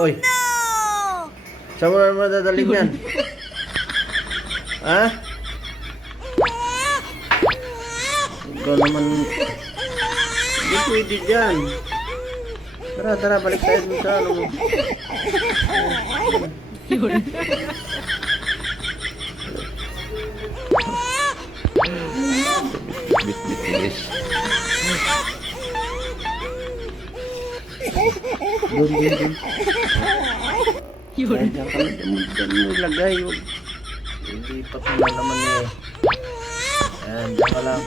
Oy. Saan mo naman madadaling yan? ha? Ikaw naman. Hindi pwede dyan. Tara, tara, balik tayo dun sa ano. Bit, bit, bilis. Doon, doon, doon. Yun. Diyan ka na, diyan mo, ilagay. Hindi pa nalaman niya eh. Ayan, diyan ka lang.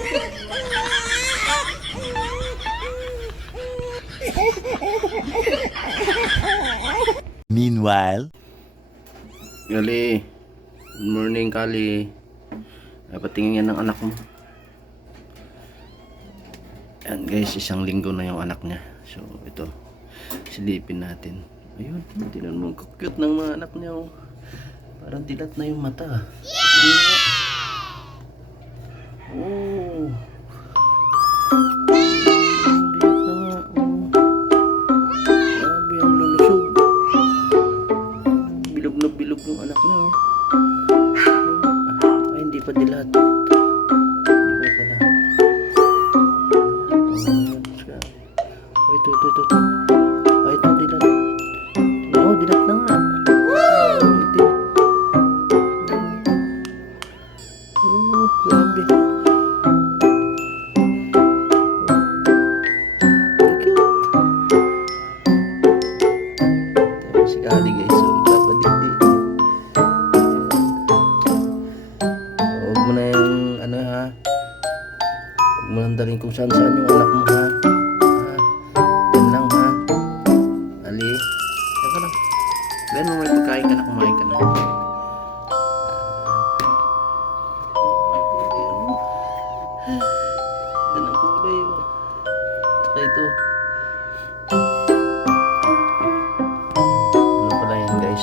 Meanwhile, Kali. Good morning, Kali. Ay, patingin yan ng anak mo. Yan guys, isang linggo na yung anak niya. So, ito. Silipin natin. Ayun, tinan mo. Cute ng mga anak niya. Oh. Parang dilat na yung mata. Yeah! Oh. Na. Bilog na bilog yung anak niya. Oh. Ay, hindi pa dilat. Hindi pa pala. Oh, ito, ito, ito, ito. Ali guys, so dapat hindi. Huwag mo na yung ano ha. Huwag mo nang dalhin kung saan saan yung anak mo ha. Yan lang ha. Ali. Yan ka lang. Glenn mo may pagkain ka na, kumain ka na. Yan ang kulay oh. Saka ito.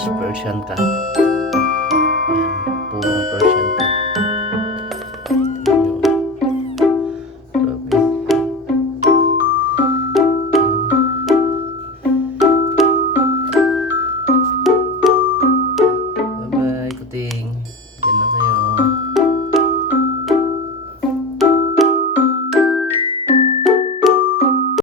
Persian ka. Ayan, purong Persian.